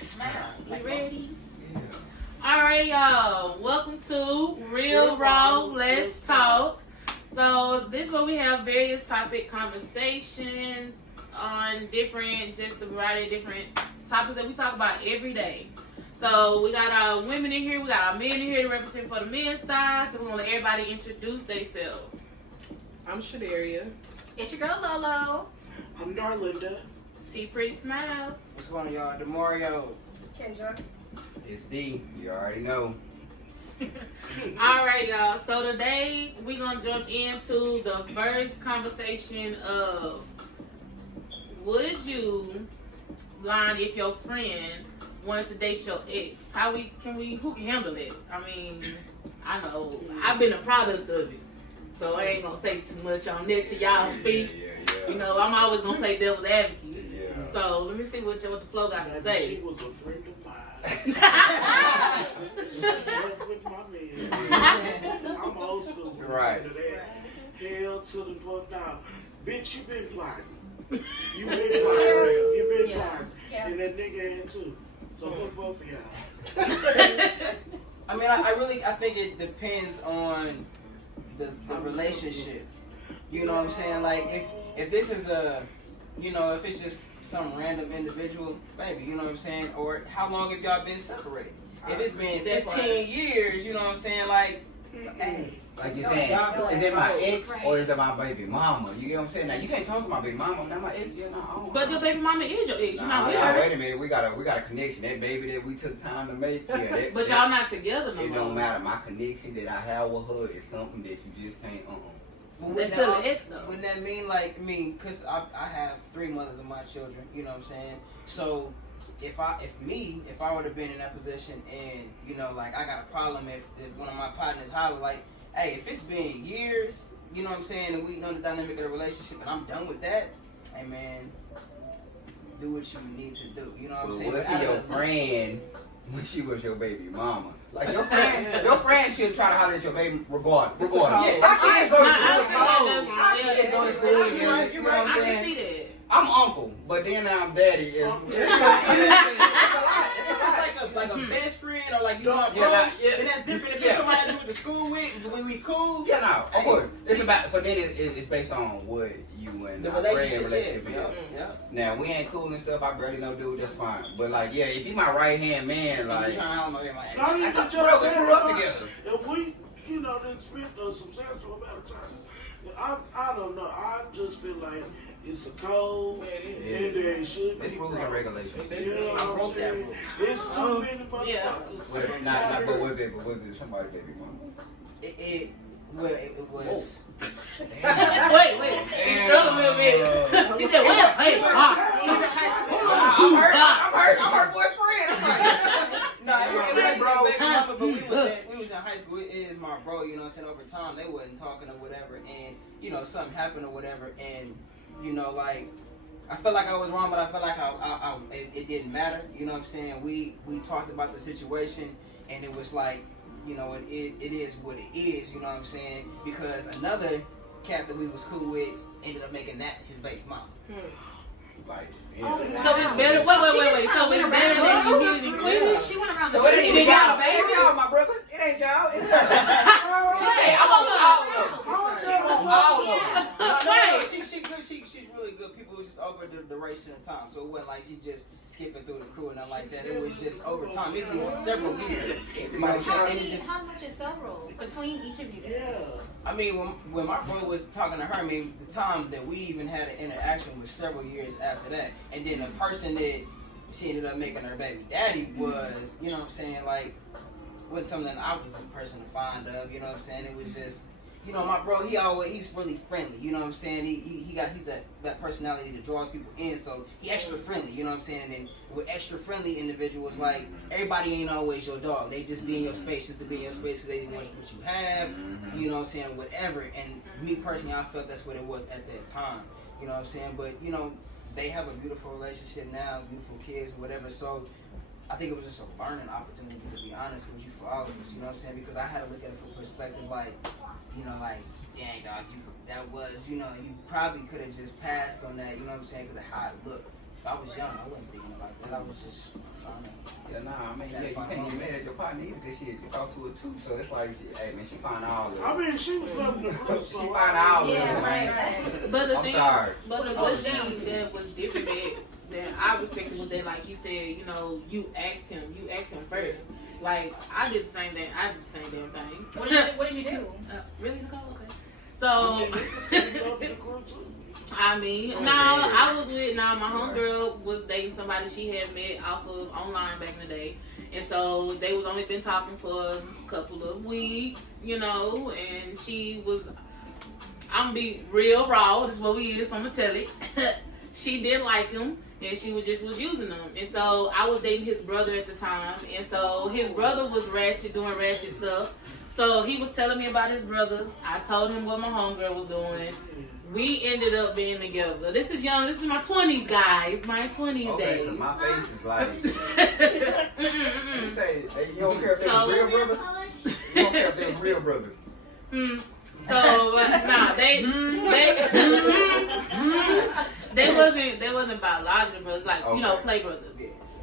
smile. You ready? Yeah. All right, y'all. Welcome to Real Raw Let's Talk. So this is where we have various topic conversations on just a variety of different topics that we talk about every day. So we got our women in here, we got our men in here to represent for the men's side. So we're gonna let everybody introduce themselves. I'm Shadaria. It's your girl Lolo. I'm Darlinda. T Pretty Smiles. What's going on, y'all? DeMario. Kendra. It's D. You already know. All right, y'all. So today we're gonna jump into the first conversation of: would you lie if your friend wanted to date your ex? Who can handle it? I mean, I know I've been a product of it, so I ain't gonna say too much on that till y'all speak. You know, I'm always gonna play devil's advocate. Yeah. So let me see what the flow got to say. She was a friend of mine. She slept with my man. I'm old school. Right. Hell to the fuck now. Bitch, you been plotting. You been plotting. You been plotting. Yeah. And that nigga had too. So fuck both of y'all. I mean, I think it depends on the relationship. You know what I'm saying? Like, if this is if it's just some random individual, maybe, you know what I'm saying? Or how long have y'all been separated? If it's been 15 years, you know what I'm saying? Like, hey. Like you're saying, is it my ex or is it my baby mama? You get what I'm saying? Now, you can't talk to my baby mama. Now, my ex, But your baby mama is your ex. You're not with nah, her. wait a minute. We got a connection. That baby that we took time to make. Yeah, but y'all not together no more. It don't matter. My connection that I have with her is something that you just can't, Well, that's still an ex though. Wouldn't that mean because I have 3 mothers of my children, you know what I'm saying? So if I would have been in that position and, you know, like I got a problem if one of my partners holler like, hey, if it's been years, you know what I'm saying, and we know the dynamic of the relationship and I'm done with that, hey man, do what you need to do. You know what I'm saying? What if your friend when she was your baby mama? Like your friend should try to holler at your baby regardless. Yeah, I can't go to school. I can't go to school again. You know what I'm I can saying? see that. I'm uncle, but then I'm daddy. It's like a best friend or like you know my bro. And that's different if it's somebody I went to school with. When we cool. Yeah, no, of course. It's about it's based on what you and the my relationship is. Yeah. Now we ain't cool and stuff. I barely know dude. That's fine. But like, yeah, if you my right hand man, like, We grew up together. If we, didn't spend a substantial amount of time, I don't know. I just feel like it's a code, and there should be rules and regulations. You know what I'm saying? It's too many motherfuckers. But was it somebody baby mama? It was. Wait. He struggled a little bit. He said, well, hey, I'm her boy's friend. But we was in high school. It is my bro, you know what I'm saying? Over time, they wasn't talking or whatever, and, something happened or whatever, and, like, I felt like I was wrong, but I felt like it didn't matter, you know what I'm saying? We talked about the situation, and it was like, it is what it is, you know what I'm saying? Because another cat that we was cool with ended up making that his baby mama. Like, so it's better. Wait. So it's better than you hitting and quitting. She went around so the it ain't y'all, baby. Y'all, my brother. It ain't y'all. It's her. I'm all of them. She's really good. People was just over the duration of time, so it wasn't like she just skipping through the crew and nothing like that. It was just over time. It's several years. How much is several between each of you? Yeah. I mean, when my bro was talking to her, I mean, the time that we even had an interaction was several years after that. And then the person that she ended up making her baby daddy was, you know what I'm saying, like, wasn't something I was a person fond of, you know what I'm saying? It was just, my bro, he's really friendly, you know what I'm saying? He's that personality that draws people in, so he extra friendly, you know what I'm saying? And then with extra friendly individuals, like, everybody ain't always your dog. They just be in your space just to be in your space because they want what you have, you know what I'm saying, whatever. And me personally, I felt that's what it was at that time, you know what I'm saying? But, they have a beautiful relationship now, beautiful kids, whatever, so I think it was just a learning opportunity, to be honest with you, for all of us, you know what I'm saying? Because I had to look at it from perspective, like, dang, dog, you probably could have just passed on that, you know what I'm saying, because of how it looked. I was young. I wasn't thinking about that. I was just trying to. Yeah, nah, I mean, yeah, you can't get mad at your partner either because you talk to her too. So it's like, hey man, she find all of it. I mean, she was loving the group, so She find all of it. Yeah, man. right. But the I'm thing, sorry. but the good thing that was different that I respected was that, like you said, you know, you asked him first. Like I did the same thing. I did the same damn thing. What did you do? Really, Nicole? Okay. I So, mean, niggas loving the group too. I mean, no, I was with my homegirl was dating somebody she had met off of online back in the day, and so they was only been talking for a couple of weeks, you know, and she was. I'm gonna be real raw. This is what we is. So I'm gonna tell it. She didn't like him, and she was using him. And so I was dating his brother at the time, and so his brother was ratchet, doing ratchet stuff. So he was telling me about his brother. I told him what my homegirl was doing. We ended up being together. This is young. This is my 20s, guys. My 20s Okay, days. 'cause my face is like. You say, hey, you don't care if they're real brothers? You don't care if they're real brothers? So nah, they wasn't biological brothers, like you know, play brothers.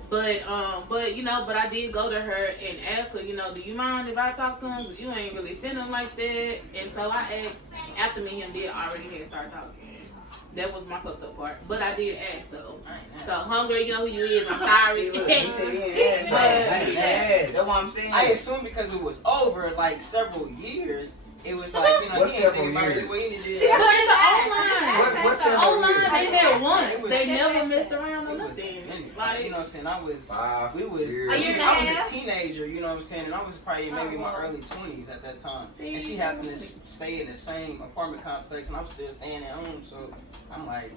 But you know, but I did go to her and ask her, you know, do you mind if I talk to him? Because you ain't really feeling like that. And so I asked after me and him did already had start talking. That was my fucked up part. But I did ask though. So hungry, you know who you is. I'm sorry. He said he ain't asked. That's what I'm saying. I assumed because it was over like several years. It was like, you know, What's he ain't several think about years? it. What he did. See, But that's it's an What's several online. years? They met once. It was- They never messed around or It was nothing. like, you know what I'm saying? I was 5 we was years. A year and a I was half? a teenager, you know what I'm saying? And I was probably maybe in my Oh. early 20s at that time. See? And she happened to stay in the same apartment complex, and I was still staying at home. So I'm like, it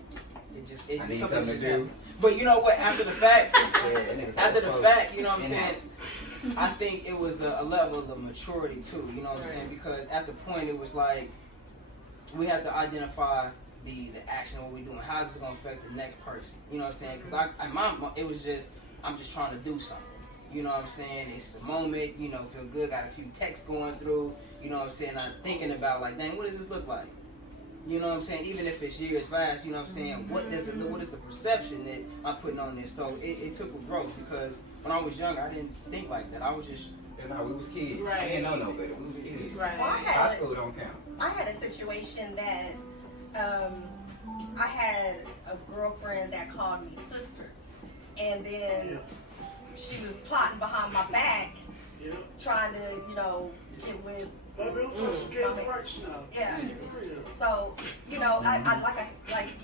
I need just something to just do. happened. But you know what? After the fact, Yeah, after the fact, you know what I'm saying? In-house. I think it was a level of maturity too, you know what I'm saying? Because at the point it was like we had to identify the action, what we're doing. How is this gonna affect the next person? You know what I'm saying? Because it was just I'm just trying to do something. You know what I'm saying? It's a moment, you know, feel good. Got a few texts going through. You know what I'm saying? I'm thinking about like, dang, what does this look like? You know what I'm saying? Even if it's years past, you know what I'm saying? What does it look? What is the perception that I'm putting on this? So it took a growth because when I was younger, I didn't think like that. I was just No, we was kids. Right. We didn't know no better. We was kids. Right. High school don't count. I had a situation that I had a girlfriend that called me sister, and then she was plotting behind my back, Yeah. trying to, you know, get with. Baby, I'm from some Kevin right now. Yeah. Yeah. So, you know, like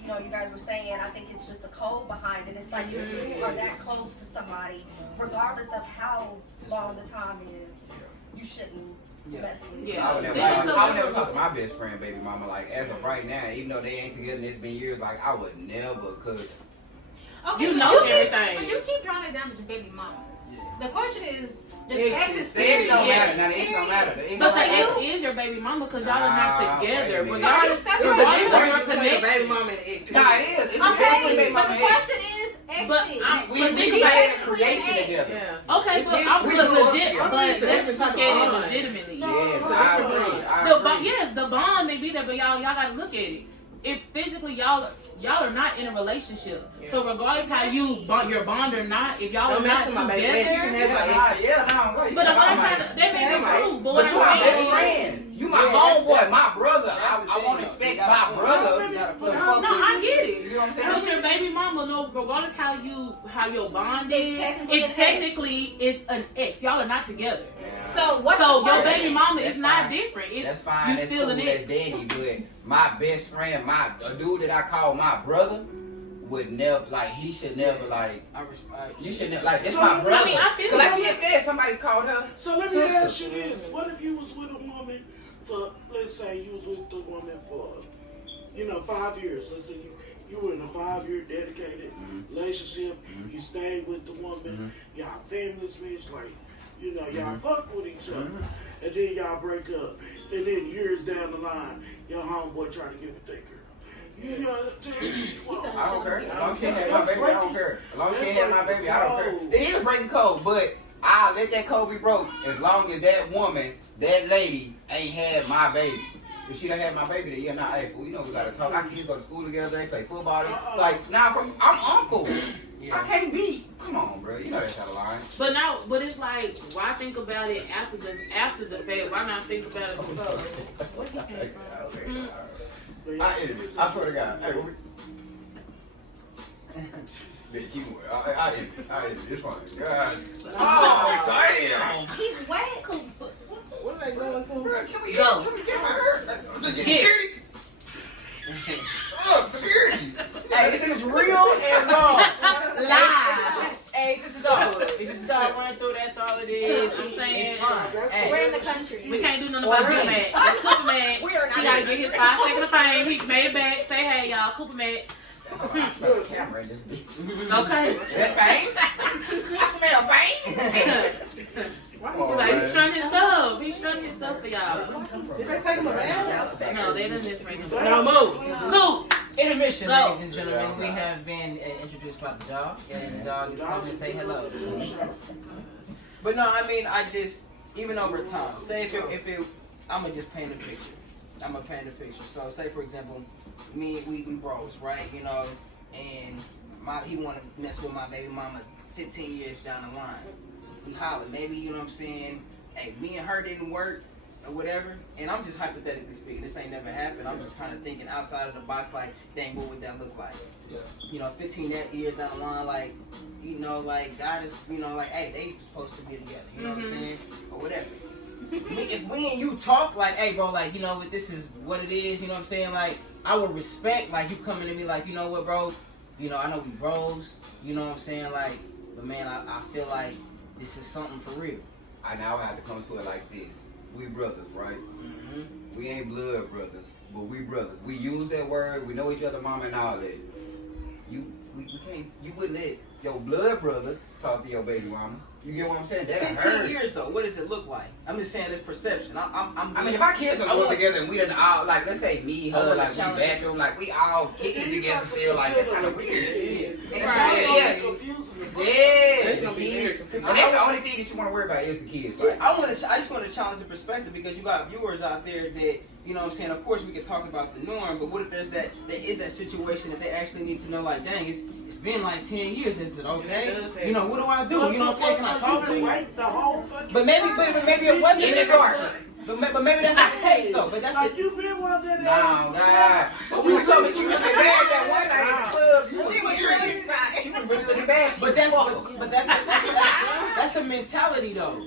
you know, you guys were saying, I think it's just a code behind it. It's like if you are that close to somebody, regardless of how long the time is, you shouldn't mess with it. Yeah. I would never, There's I would a- never talk to my best friend, baby mama. Like as of right now, even though they ain't together and it's been years, like I would never could. Okay, You but know keep- everything. But you keep drawing it down to just baby mamas. The question is, does Exes. ex The ex experience? don't matter. Now the ex don't matter. The ex But don't the ex matter. is your baby mama because y'all are Nah, not together. wait a minute. Regardless, So you're regardless of Difference your between a baby connection. mama and an ex. Nah, it is. It's a difference Okay, between baby but mama the and ex. question is, exes. But I'm- We but we then made she- a creation together. Yeah. Okay, but It's I'm we but grew up legit. together. But It's a let's different look type at of it bond. legitimately. Yes, I agree. The yes, the bond may be there, but y'all gotta look at it. If physically y'all are not in a relationship, so regardless how you bond, your bond or not, if y'all Don't are not mess with my baby. You can together. have But what I'm trying to, that may be true. But what But you my I'm best saying is, friend. You my Yeah, that's- homeboy, my brother. That's the I won't thing, expect though. You my gotta- brother you gotta to put- fuck no, with I you. get it. You know what I'm saying? But your baby mama, no, regardless how your bond It's is, technically an if technically it's an ex, y'all are not together. Yeah. So what's So the your question? baby mama That's is not fine. different. It's That's fine. you That's still cool. an That's ex. daddy. But my best friend, a dude that I call my brother, would never like. He should never like. You should never like. It's So, my brother. I mean, I feel Cause like like she had said, somebody called her. So let me sister. ask you this: what if you was with a woman for, let's say, you was with the woman for, 5 years? Let's say you were in a 5-year dedicated relationship. You stayed with the woman. Y'all families, bitch, like, y'all fuck with each other, and then y'all break up, and then years down the line, your homeboy trying to get with that girl. You know, I don't care. As long as she ain't have my baby, I don't care. As long as she ain't have my baby, I don't care. It is breaking code, but I'll let that code be broke as long as that woman, that lady, ain't had my baby. if she done had my baby, then yeah, nah, hey, fool, you know we gotta talk. Our kids go to school together, they play football. Like, nah, bro, I'm uncle. I can't be. Come on, bro. You know that's out of line. But no, but it's like, why think about it after the fact? Why not think about it before? What he came from? I swear to God. Hey, I did it. This one. God. Oh, damn. He's wet. What are they going to? Bro, can we Go. get my hair? Security. Security. Hey, this is real and wrong. Live. Hey, it's just a dog. It's just a dog running through. That's all it is. I'm saying, It's fine. Hey. We're in the country. We can't do nothing about Cooper Mac. It's Cooper Mac. He gotta get his 5 seconds of fame. He made it back. Say hey, y'all. Cooper Mac. I smell a camera in this bitch. Okay. That fame? I smell fame. He's like, he's strutting his stuff. He's strutting his stuff for y'all. Did they take him around? No, they didn't just make him. No, move. Cool. Intermission, Go. ladies and gentlemen. We have been introduced by the dog, and the dog is coming to say hello. But no, I mean, I just, even over time, say if it, I'm gonna just paint a picture. I'm gonna paint a picture. So say for example, we bros, right? You know, and he wanna mess with my baby mama 15 years down the line. We holler, maybe, you know what I'm saying? Hey, me and her didn't work or whatever, and I'm just hypothetically speaking. This ain't never happened. I'm just kind of thinking outside of the box, like, dang, what would that look like? Yeah. You know, 15 years down the line, like, you know, like God is, you know, like, hey, they supposed to be together. You know what I'm saying? Or whatever. If we and you talk, like, hey, bro, like, you know what, this is what it is. You know what I'm saying? Like, I would respect, like, you coming to me, like, you know what, bro? You know, I know we bros. You know what I'm saying? Like, but man, I feel like this is something for real. I now have to come to it like this. We brothers, right? Mm-hmm. We ain't blood brothers, but we brothers. We use that word. We know each other, mama, and all that. We can't. You wouldn't let your blood brother talk to your baby mama. You get what I'm saying? That 15 years though, what does it look like? I'm just saying this perception. I mean, if our kids are going together and we done all, like, let's say me, her, like, we bathroom, like, we all kicking it together still, like, that's kind of weird. Right. Yeah. The kids. And that's the only thing that you want to worry about is the kids. Like, I just want to challenge the perspective because you got viewers out there that, you know what I'm saying, of course we can talk about the norm, but what if there is that situation that they actually need to know, like, dang, it's been like 10 years, is it okay? You know, what do I do? You know what I'm saying? Can I talk to you? But maybe it wasn't In the dark. But maybe that's not the case though. But that's Like you been one that no, God. So when you told me she was looking bad that one night in the club, she was really looking bad. But that's a mentality though.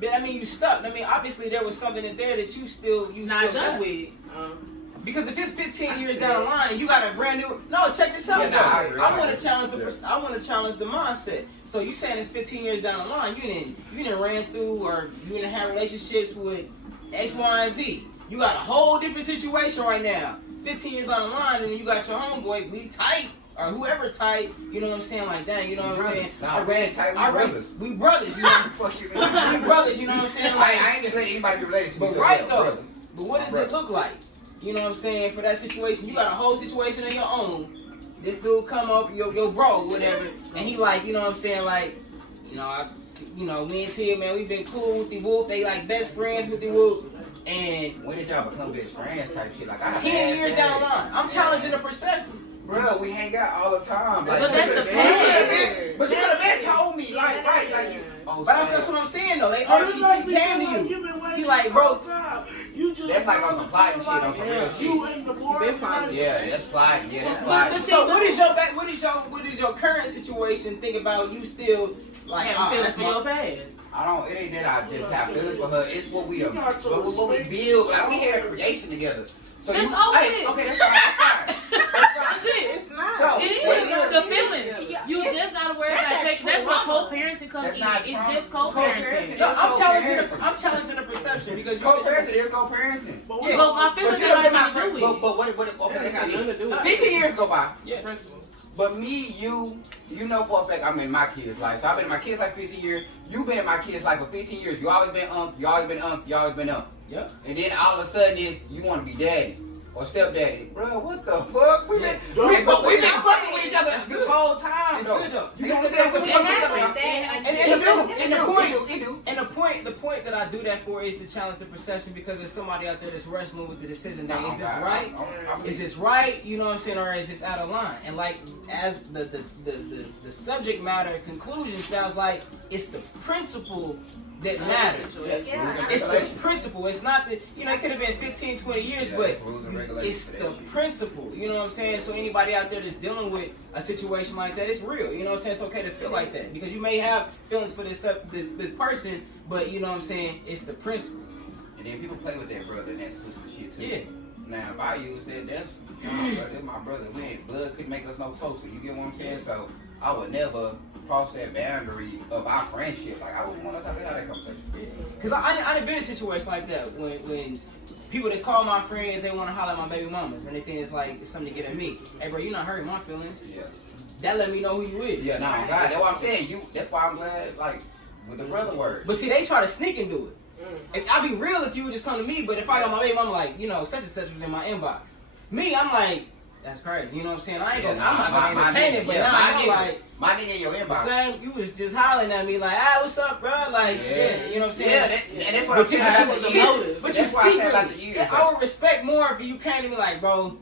But I mean, you stuck. I mean, obviously there was something in there that you still Not done got. with. Because if it's 15 years down the line and you got a brand new, no, check this out. Yeah, nah, I agree. I want to challenge the mindset. So you saying it's 15 years down the line, you didn't ran through or you didn't have relationships with X, Y, and Z. You got a whole different situation right now. 15 years down the line, and then you got your homeboy, we tight. Or whoever tight, you know what I'm saying? Like that, you know what I'm saying? Nah, we ain't tight, we brothers. We brothers, you know. Fuck you, We brothers, you know what I'm saying? Like, I ain't just letting anybody be related to me. but so right yeah, though. brother. But what does it look like? You know what I'm saying? For that situation, you got a whole situation of your own. This dude come up, your bro, whatever, and he like, you know what I'm saying? Like, me and Tia, man, we been cool with the whoop. They like best friends with the whoop. And When did y'all become best friends type shit? Like, I 10 years down the line, I'm challenging the perspective. Bro, we hang out all the time. Like, But that's the point. But you could have been told me, like, right, like, But that's what I'm saying though. They already like came to you. He like, bro. You just That's like on some plotting shit, on some real you shit. in the morning. Yeah, that's plotting. Yeah, that's But plotting. see, So what is your current situation think about you still like Having feelings that's for your my past. I don't. It ain't that I just have feelings for her. It's what we done. You got to What we respect build. Like, we had a creation together. So That's you, all hey, it is. okay, that's fine. That's fine. That's it. It's not. So, It what is the feelings. You just gotta worry That's about that taking. That's where trauma. co-parenting comes That's in. not It's trauma. just co-parenting. No, I'm Co-parenting. challenging the perception because you Co-parenting is co-parenting. Yeah. But my But feelings you have don't get nothing my to do with it. But what? Okay, That ain't got let's nothing to do with say it. 15 years go by. Yeah. But me, you know for a fact I'm in my kid's life. So I've been in my kid's life 15 years. You've been in my kid's life for 15 years. You always been you always been you always been Yep. And then all of a sudden you want to be daddy or stepdaddy. Bro, what the fuck? We've been fucking with each other this whole time. It's though. good though. You understand what It we're happens. talking about? And the point that I do that for is to challenge the perception because there's somebody out there that's wrestling with the decision. Now, is this right? Is this right? You know what I'm saying, or is this out of line? And like as the subject matter conclusion sounds like it's the principle that matters. Yeah. It's the principle. It's not the, you know, it could have been 15, 20 years, but rules and regulations it's for the that shit. principle. You know what I'm saying? So anybody out there that's dealing with a situation like that, it's real. You know what I'm saying? It's okay to feel like that because you may have feelings for this person, but you know what I'm saying? It's the principle. And then people play with that brother and that sister shit too. Yeah. Now if I use that, that's my brother. We ain't blood could make us no closer. You get what I'm saying? So I would never cross that boundary of our friendship. Like I wouldn't want to talk about that conversation. Cause I done been in a situation like that when people that call my friends, they want to holler at my baby mamas and they think it's like it's something to get at me. Hey bro, you're not hurting my feelings. Yeah. That let me know who you is. Yeah, no, God, that's what I'm saying. That's why I'm glad, like, with the brother word. But see, they try to sneak and do it. I'd be real if you would just come to me, but if I got my baby mama like, you know, such and such was in my inbox. Me, I'm like, that's crazy. You know what I'm saying? I'm not gonna entertain it, but now I'm like, my nigga in your inbox. Same, you was just hollering at me like, ah, what's up, bro? Like, yeah, you know what I'm saying? Yeah, and that's what I'm saying. But you secretly, I would respect more if you came to me like, bro,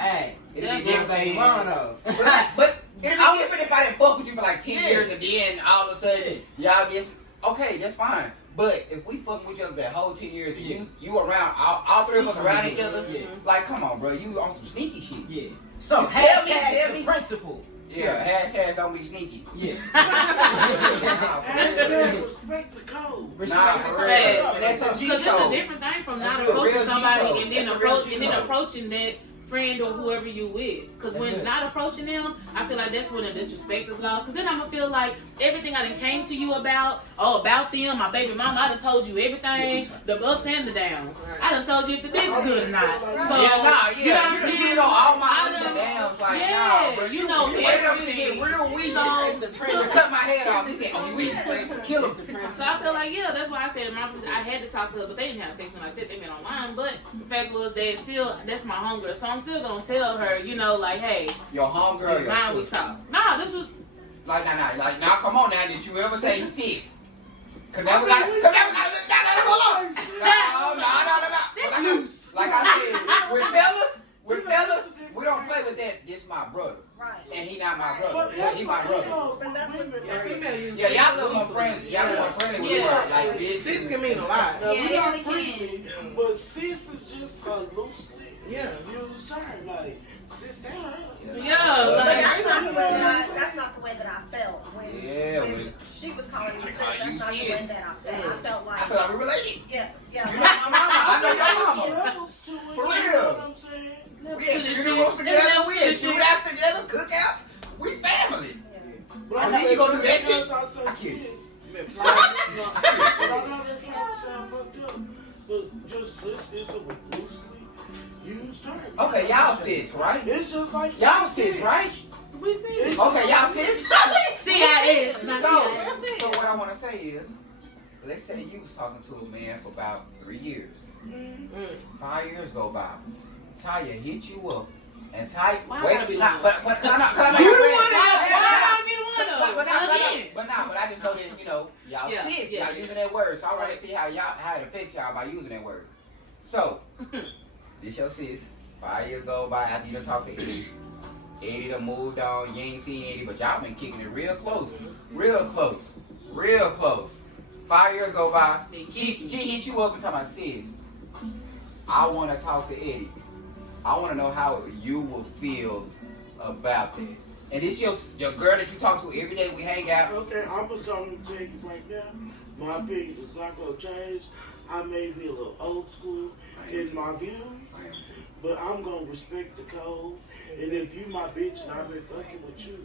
hey, It'd be that's my different. baby mama though. But it'd be different if I didn't fuck with you for like 10 years and then all of a sudden, y'all just, okay, that's fine. But if we fuck with each other that whole 10 years and you around, all three of us around each other, like, come on, bro, you on some sneaky shit. Yeah. So, You hashtag the principle. Yeah, hashtag don't be sneaky. Yeah. Hashtag respect the code. Nah, for real. That's a G Because it's a code. different thing from That's not a real approaching G somebody code. and then That's a real G code. approaching that friend or whoever you with. Because That's when good. not approaching them, I feel like that's when the disrespect is lost. Because then I'm gonna feel like everything I done came to you about them, my baby mama, I done told you everything, the ups and the downs. I done told you if the dick is good or not. So, You you know what I'm saying? You know all my I ups and done- downs, like, yeah, nah, bro. you know waited on me to everything. get real weak. So- It's the principle. Cut my head off. He said, oh, you weak, kill him. So I feel like, yeah, that's why I said I had to talk to her, but they didn't have sex with me like that. They met online. But the fact was that that's my homegirl. So I'm still going to tell her, you know, like, hey, Your homegirl, now your we sister. talk. Nah, this was, Like, nah, come on now. Did you ever say sis? Cause now we gotta look down. Hold on. No. Like I said, with fellas, we don't play with that. This my brother, Right. and he not my brother. But But he my brother. But that's what Yeah, y'all little more friendly. Y'all little more friendly with the Yeah. word. Like, bitch. Sis can mean a lot. Now, we Yeah, not they friendly, but sis is just a loosely Yeah. used term. Like, sis, that hurt. yeah, But like, that's not the way that I felt when when she was calling me sis. call That's you not the sis. way that I felt. I felt I like, feel like we're related. yeah. You know my mama. I know your mama. Levels to it, For you know real. what I'm saying? We had funerals together. We had shootouts together. Cookouts. We family. But I think you gonna do that because shit? I said I can't. sis. But I know that kind of sound fucked up. But just sis is a loosely used term. Okay, y'all sis, right? It's just like Y'all sis, right? we see it. Okay, y'all sis. CIS, not So CIS. what I want to say is, let's say you was talking to a man for about 3 years. 5 years go by. Taya hit you up, and Taya Why I gotta be the one? but You the one but I just know that y'all Yeah, sis, yeah. y'all using that word, so I want to see how it affects y'all by using that word. So this your sis. 5 years go by after you done talked to Eddie. Eddie done moved on. You ain't seen Eddie, but y'all been kicking it real close. 5 years go by. She hit you up and talking about, sis, I want to talk to Eddie. I want to know how you will feel about that. And this your girl that you talk to every day. We hang out. Okay, I'm gonna tell you right now. My opinion is not gonna change. I may be a little old school in my views, but I'm gonna respect the code. And if you my bitch and I've been fucking with you,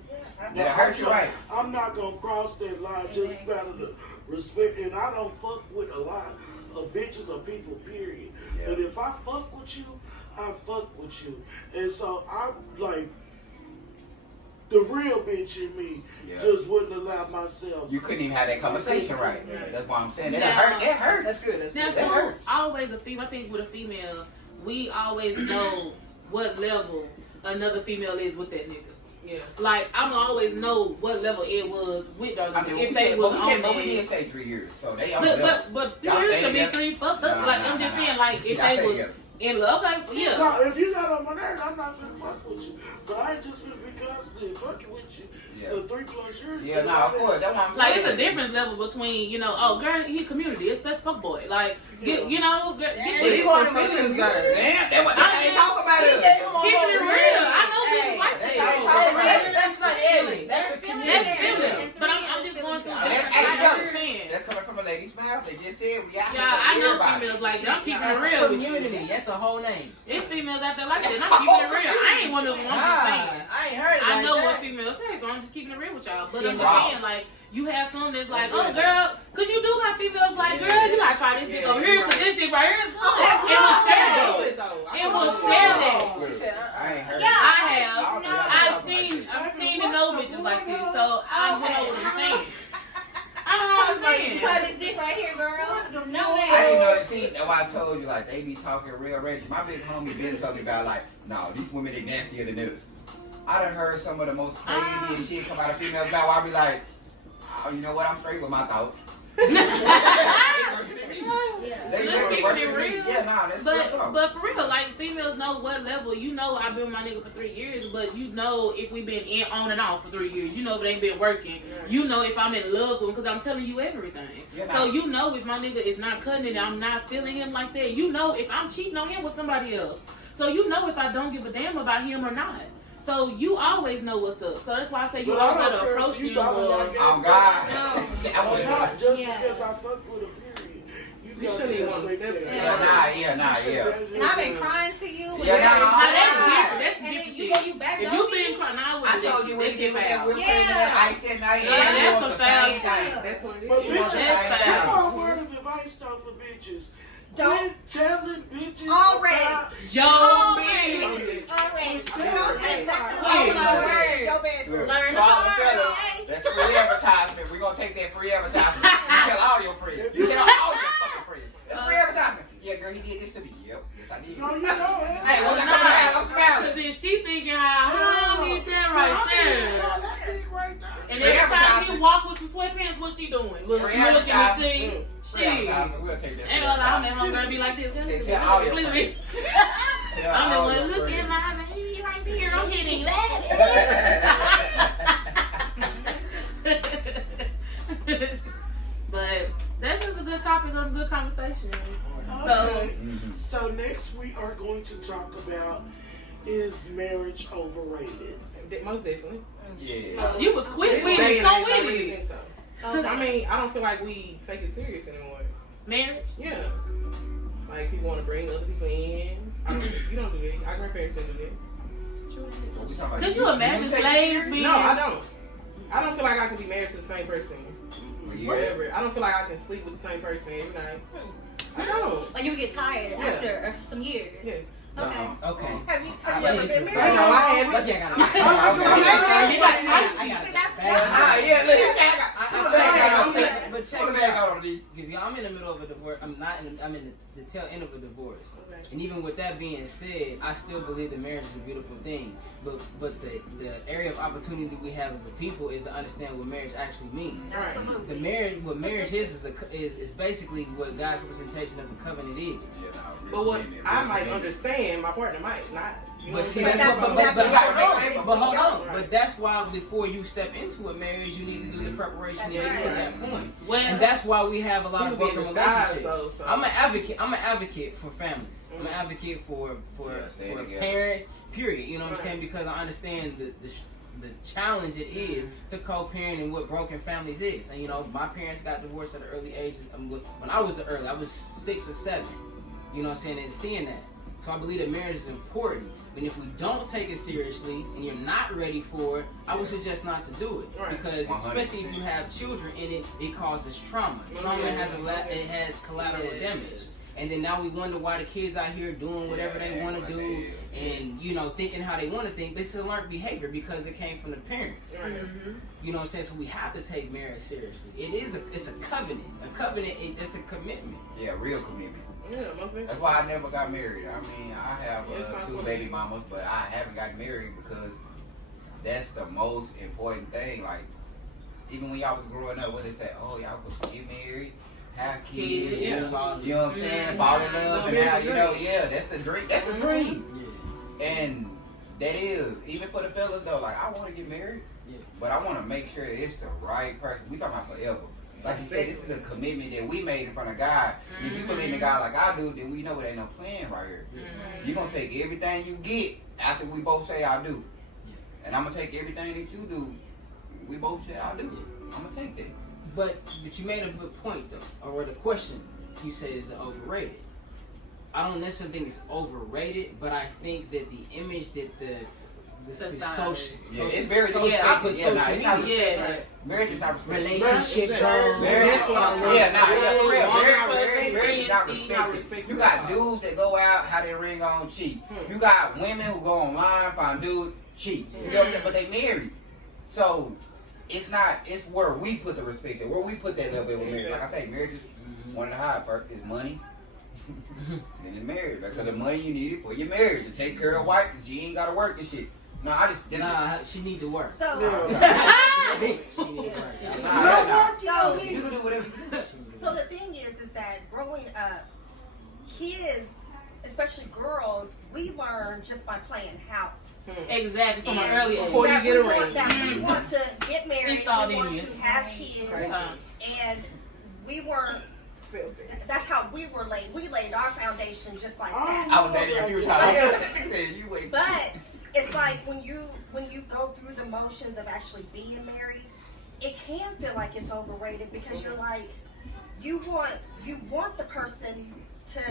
That hurt you, right? I'm not gonna cross that line just out of the respect. And I don't fuck with a lot of bitches or people, period. Yeah. But if I fuck with you, I fuck with you. And so I like the real bitch in me just wouldn't allow myself. You couldn't even have that conversation right. That's why I'm saying that Now- hurt. That hurt. That's good. That's Now, good. That too, hurts. always a female. I think with a female, we always know what level another female is with that nigga. Yeah. Like I'm gonna always know what level it was with those. I mean, if they was on but we there. did say 3 years, so they on But 3 Y'all years stay could be together? 3 fucked up. Nah, Like nah, I'm just nah, saying, nah. like if Y'all they stay was together. in love, okay, yeah. No, if you got on my nerves, I'm not finna fuck with you. But I ain't just finna be constantly fucking with you Yeah. for 3+ years. Yeah, nah, of course. That's what I'm Like saying. it's a different level between, you know, oh girl, he community, that's fuck boy. Like you know, girl, Damn, get you this. calling him a feelings guy. Damn, that's what they ain't talk about it. Keeping it real. I know bitches like Hey, that. That's not alien. That's a community. That's feeling. But I'm just going through different. Hey, Like yo, I'm saying. That's coming from a lady's mouth. They just said we out Yeah, I here know about it. females like that. I'm keeping it real with you. Community. That's a whole name. It's females out there like that. And I'm keeping it real. I ain't one of them. I'm just saying. I ain't heard it. I like know that. what females say, so I'm just keeping it real with y'all. But I'm just Wow. saying, like, you have some that's like, That's oh, good. girl, because you do have females like, Yeah. girl, you gotta try this dick over here, because this dick right here is good. And we'll share that. And we'll share that. She said, I ain't heard Yeah, I it. have. no. I've seen and know bitches like this, so I know what I'm saying. I know what I'm saying. Try this dick right here, girl. No way. I didn't know. See, that's why I told you, like, they be talking real ratchet. My big homie been talking about, like, no, these women, they nastier than this. I done heard some of the most crazy shit come out of females mouth. I be like, oh, you know what? I'm straight with my thoughts. They Let's really keep worse it than me. real. Yeah, nah, that's real talk. But for real, like females know what level. You know, I've been with my nigga for 3 years, but you know if we been in on and off for 3 years. You know if it ain't been working. You know if I'm in love with him because I'm telling you everything. Yeah, So nah. you know if my nigga is not cutting it, I'm not feeling him like that. You know if I'm cheating on him with somebody else. So you know if I don't give a damn about him or not. So you always know what's up. So that's why I say you But always I don't gotta care approach if you them thought with. like Oh, God. No. I Or want not, not. just Yeah. because I fuck with a period. You got shouldn't to even want to respect step that. in. Yeah, nah. And I've been crying to you. Yeah, nah, Now that's nah. different. That's And then different you shit. go, you back If up you me. been crying, I I wouldn't. told you when that you shit get with that foul. whipped cream and that Yeah. ice at night, Yeah, you that's want some the foul same shit. thing. That's what it But is. You want the bitches, same That's come thing. on, word of advice though for bitches. Don't- Quit telling bitches Already. about Yo, Already. man. Already. Tell Don't her. say nothing. Yeah. Open my word. Your bed. Look, Learn to all the the hard fellas, way. that's free advertisement. We're gonna take that free advertisement. You tell all your friends. You tell all your fucking friends. That's free advertisement. Yeah, girl, he did this to me. Yep, yes I did. No, you don't. Hey, what's that coming out? I'm Because smiling. then she thinking how I need that right there. Try that thing right there. And Free every time he advertisement. walk with some sweatpants, what she doing? Look, Free looking to advertisement. see. Free Shit. advertisement. We'll take that. Ain't gonna lie, I'm at home gonna be like this. Say, tell all your Look at me. Tell I'm the all one, your look friends. at my baby right there. I'm hitting that. But that's just a good topic of a good conversation. So, Okay. Mhm. So next we are going to talk about, is marriage overrated? Most definitely. Yeah. you was quick with Day it. and Come age, I with really it. think so. I mean, I don't feel like we take it serious anymore. Marriage? Yeah. Like, people want to bring other people in. You don't do that. Our grandparents didn't do that. What we talking about? Could you imagine take it slaves serious? being? No, I don't. I don't feel like I can be married to the same person Yeah. forever. I don't feel like I can sleep with the same person every night. I don't. Like you would get tired Yeah. after some years. Yes. Okay. Okay. Have you I ever think been it's just- I married? know, I have Lucky it. I got Okay. it. I got See, it. that's Ah, yeah, look, he got pull the bag out. But check Pull the it bag out. out on these. Because I'm in the middle of a divorce. I'm in the tail end of a divorce. And even with that being said, I still believe that marriage is a beautiful thing. But the area of opportunity we have as the people is to understand what marriage actually means. Right. What marriage is basically what God's representation of the covenant is. But what I might understand, my partner might not. You know But see, what I'm that's saying? but hold on. Right. But that's why before you step into a marriage, you need to do the preparation to get to that point. Well, And that's why we have a lot of People be broken in disguise, relationships. though, so. I'm an advocate for families. I'm an advocate for stay together. parents. Period. You know what I'm Right. saying? Because I understand the challenge it is to co-parent and what broken families is. And you know, my parents got divorced at an early age. When I was early, I was 6 or 7. You know what I'm saying? And seeing that. So I believe that marriage is important. But if we don't take it seriously and you're not ready for it, I would suggest not to do it. Right. Because 100%. especially if you have children in it, it causes trauma. Trauma has collateral damage. And then now we wonder why the kids out here doing whatever they want to do and, you know, thinking how they want to think. But it's a learned behavior because it came from the parents. Right. You know what I'm saying? So we have to take marriage seriously. It's a covenant. A covenant, it's a commitment. Yeah, real commitment. Yeah, most definitely. That's why I never got married. I mean, I have Yeah, it's 2 not baby mamas, but I haven't got married because that's the most important thing. Like, even when y'all was growing up, what they say, oh, y'all supposed to get married, have kids, Kids. you know what I'm saying, fall in love, and now, you know, that's the dream. That's the dream. And that is, even for the fellas though, like, I want to get married, but I want to make sure that it's the right person. We talking about forever. Like you said, this is a commitment that we made in front of God. And if you believe in God like I do, then we know it ain't no plan right here. You're going to take everything you get after we both say I do. And I'm going to take everything that you do, we both say I do. I'm going to take that. But you made a good point though, or the question you said is overrated. I don't necessarily think it's overrated, but I think that the image that the Society. It's very marriage is not respect. relationship Marriage, goals. for real. Marriage is not respected. You got dudes that go out, have their ring on, cheat. You got women who go online, find dudes, cheat. You know what I'm saying? But they married. So it's where we put the respect, where we put that level with marriage. Like I say, marriage is one of the high first is money. And then marriage, because the money you need it for your marriage to take care of wife, she ain't gotta work and shit. No, She need to work. So, She need to work. so, you can do whatever you do. so the thing is that growing up, kids, especially girls, we learn just by playing house. Exactly, from an And early age. Before you that get we want- arranged. that we want to get married, Installed we in want you. to have kids, and we weren't. That's how we were laid. We laid our foundation just like that. I was dating a few times. You wait. But it's like when you go through the motions of actually being married, it can feel like it's overrated because you're like, you want the person to,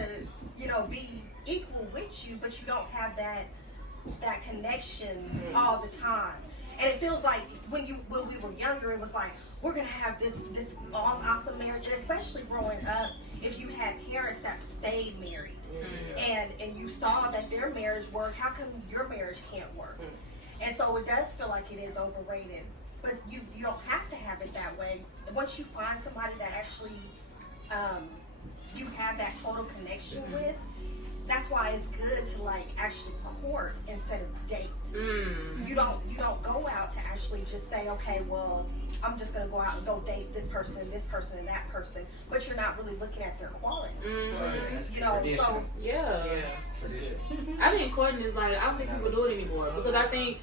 be equal with you, but you don't have that connection all the time. And it feels like when we were younger, it was like, we're gonna have this awesome marriage, and especially growing up, if you had parents that stayed married, and you saw that their marriage worked, how come your marriage can't work? And so it does feel like it is overrated, but you don't have to have it that way. Once you find somebody that actually you have that total connection with, that's why it's good to actually court instead of date. You don't go out to actually just say, okay, well, I'm just gonna go out and go date this person, and that person, but you're not really looking at their qualities. So Yeah. I think courting is I don't think people do it anymore because I think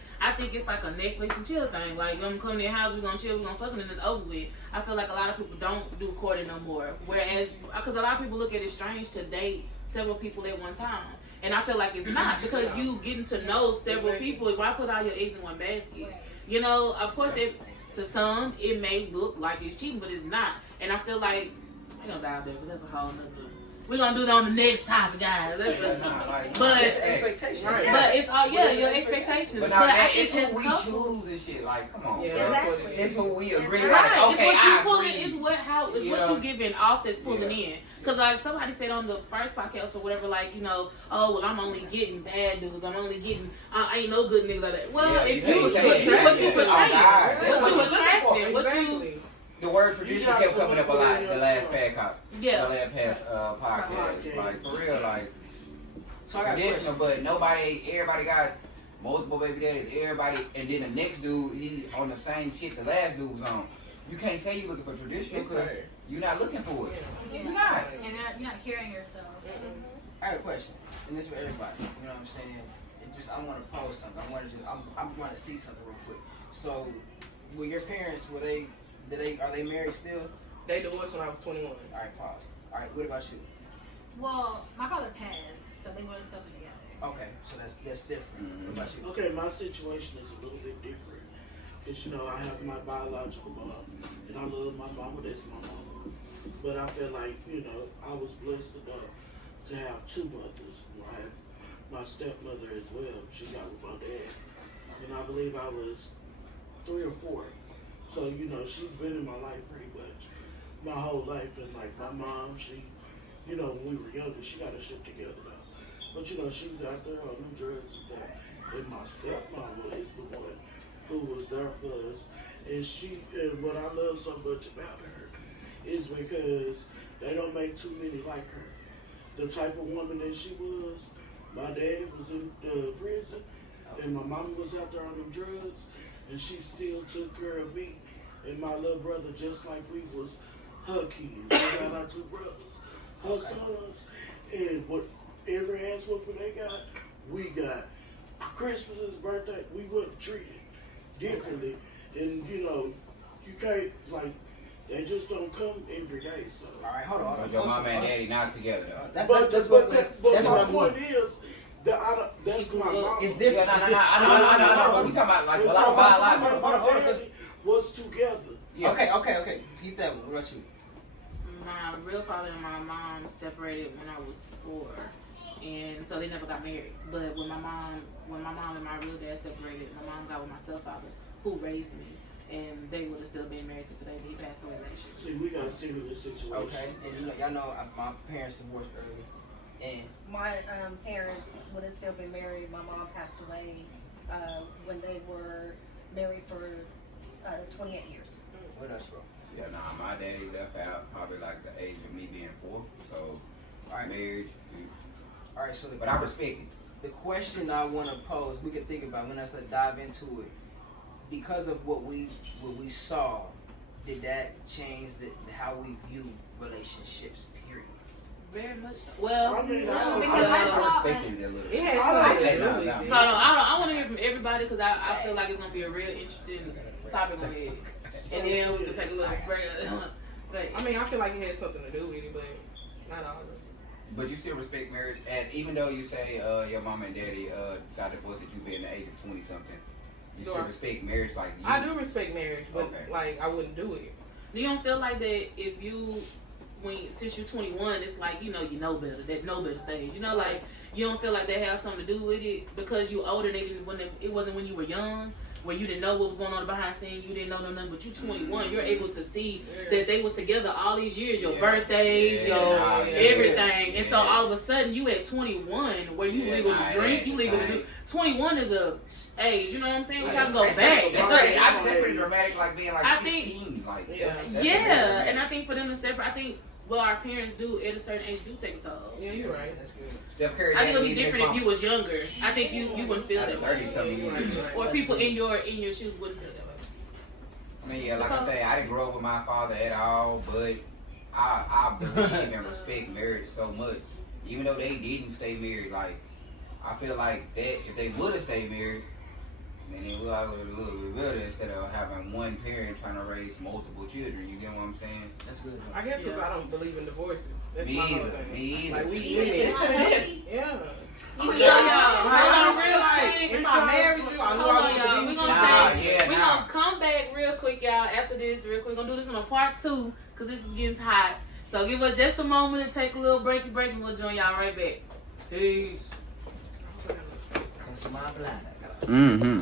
it's like a Netflix and chill thing. Like, I'm coming to your house, we're gonna chill, we're gonna fuck, and then it's over with. I feel like a lot of people don't do courting no more. Whereas, because a lot of people look at it strange to date several people at one time. And I feel like it's not because you getting to know several people. Why put all your eggs in one basket? Of course, to some, it may look like it's cheating, but it's not. And I feel like, I ain't gonna dive there because that's a whole nother. We're gonna do that on the next topic, guys. But Expectations. but it's all your expectations. But But now I it's think who we as couples, choose and shit. Like, come on, Yeah, bro. Exactly. It's who we agree. Right. Like, it's okay, what you I pulling. agree. It's what you giving off that's pulling in. Because somebody said on the first podcast or whatever, oh well, I'm only getting bad dudes. I'm only getting ain't no good niggas like that. Well, Yeah, if you you can't say that. what you Yeah. portraying, Oh, God. what you That's attracting, what you Exactly. The word tradition You got kept to coming up a look lot. at The last yourself. podcast. Like, for real, like So I got a traditional, question. but everybody got multiple baby daddies. Everybody, and then the next dude, he on the same shit the last dude was on. You can't say you looking for traditional because you're not looking for it. You're not. And you're not carrying yourself. I have a question, and this is for everybody. You know what I'm saying? I want to pose something. I want to see something real quick. So, were your parents? Are they married still? They divorced when I was 21. All right, pause. All right, what about you? Well, my father passed, so they were still together. Okay, so that's different. What about you? Okay, my situation is a little bit different. Because, I have my biological mom, and I love my mama, that's my mama. But I feel like, I was blessed enough to have two mothers. I had my stepmother as well. She got with my dad. And I believe I was 3 or 4. So, she's been in my life pretty much my whole life. And like my mom, she, when we were younger, she got her shit together now. But, she was out there on them drugs and that. And my stepmama is the one who was there for us. And what I love so much about her is because they don't make too many like her. The type of woman that she was, my daddy was in prison, and my mama was out there on them drugs, and she still took care of me and my little brother just like we was her kids. We got our two brothers, her sons, and whatever ass whooping they got, we got. Christmas, birthday, we weren't treated differently, and you know, you can't like. They just don't come every day. So. All right, hold on. But your mama and daddy not together though. That's But that's my what I'm point doing. is that that's my mom. It's different. Yeah, I know. What we talking about? Like, well, I don't buy a lot. My mom and daddy was together. Yeah. Okay. Keep that one. What about you? My real father and my mom separated when I was 4, and so they never got married. But when my mom and my real dad separated, my mom got with my stepfather, who raised me, and they would have still been married to today. But he passed away last year. See, we got a similar situation. Okay, and you know, y'all know my parents divorced early, and My parents would have still been married. My mom passed away when they were married for 28 years. what else, bro? Yeah, nah, my daddy left out probably like the age of me being 4. So, All right, marriage. all right. So But I respect it. the question I want to pose, we can think about when I said dive into it. Because of what we saw, did that change how we view relationships? Period. Very much so. Well, I mean, No, because I Respecting it a little. It bit. has I something like to do it. with No, it. no. hold on, I want to hear from everybody because I feel like it's gonna be a real interesting topic on this, and then we can take a little break. But I mean, I feel like it had something to do with it, but not all of it. But you still respect marriage, and even though you say your mama and daddy got divorced at you being the age of 20 something, you still Sure. respect marriage like you. I do respect marriage, but Okay. like I wouldn't do it. do you don't feel like that if you, since you're 21, it's like you know better, that know better stage. You know, like you don't feel like that has something to do with it because you older. It wasn't when you were young, where you didn't know what was going on behind the scene. You didn't know nothing. But you 21, you're able to see that they was together all these years, your Yeah. birthdays, Yeah, your nah, yeah. everything. And so Yeah. all of a sudden, you at 21, where you Yeah, legal nah, to drink, it you ain't legal the to do. same. 21 is a age. You know what I'm saying? We try to go That's- back. That's pretty, I think that's pretty dramatic, like being like I 16. Like, Yeah. that's pretty Yeah, dramatic. and I think for them to separate, I think our parents do at a certain age do take a toll. Yeah, you're right. That's good. Steph Curry I think it'll daddy be even different if his you was younger. I think you wouldn't feel mom that at way. 30 something. Right. Or people in your shoes wouldn't feel that way. I mean, yeah, like I say, I didn't grow up with my father at all, but I believe and respect marriage so much. Even though they didn't stay married, like, I feel like that if they would have stayed married, then it would have been a little bit better instead of having one parent trying to raise multiple children. You get what I'm saying? That's good. I guess because I don't believe in divorces. That's Me my whole either. thing. Me either. Like we Even if it's women. unhealthy. Yeah. Hold Yeah. on, y'all. Like, Hold I on, feel real like quick. if I married you, I know Hold I on, would y'all. be We with gonna you. take. We nah. gonna come back real quick, y'all. After this, real quick, gonna do this on a part 2 because this is getting hot. So give us just a moment to take a little breaky break, and we'll join y'all right back. Peace. Cause my blind. Mm-hmm.